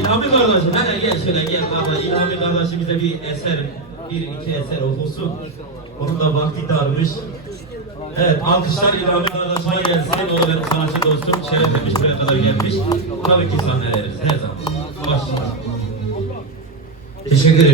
İlhami kardeşim, hadi gel şöyle gel abla. İlhami kardeşimize bir eser, bir iki eser okusun. Onun da vakti darmış. Evet, alkışlar İlhami kardeşime gelsin. O da benim sanatçı dostum. Şereflemiş, buraya kadar gelmiş. Tabii ki sahne veririz her zaman. Başlayalım. Teşekkür ederim.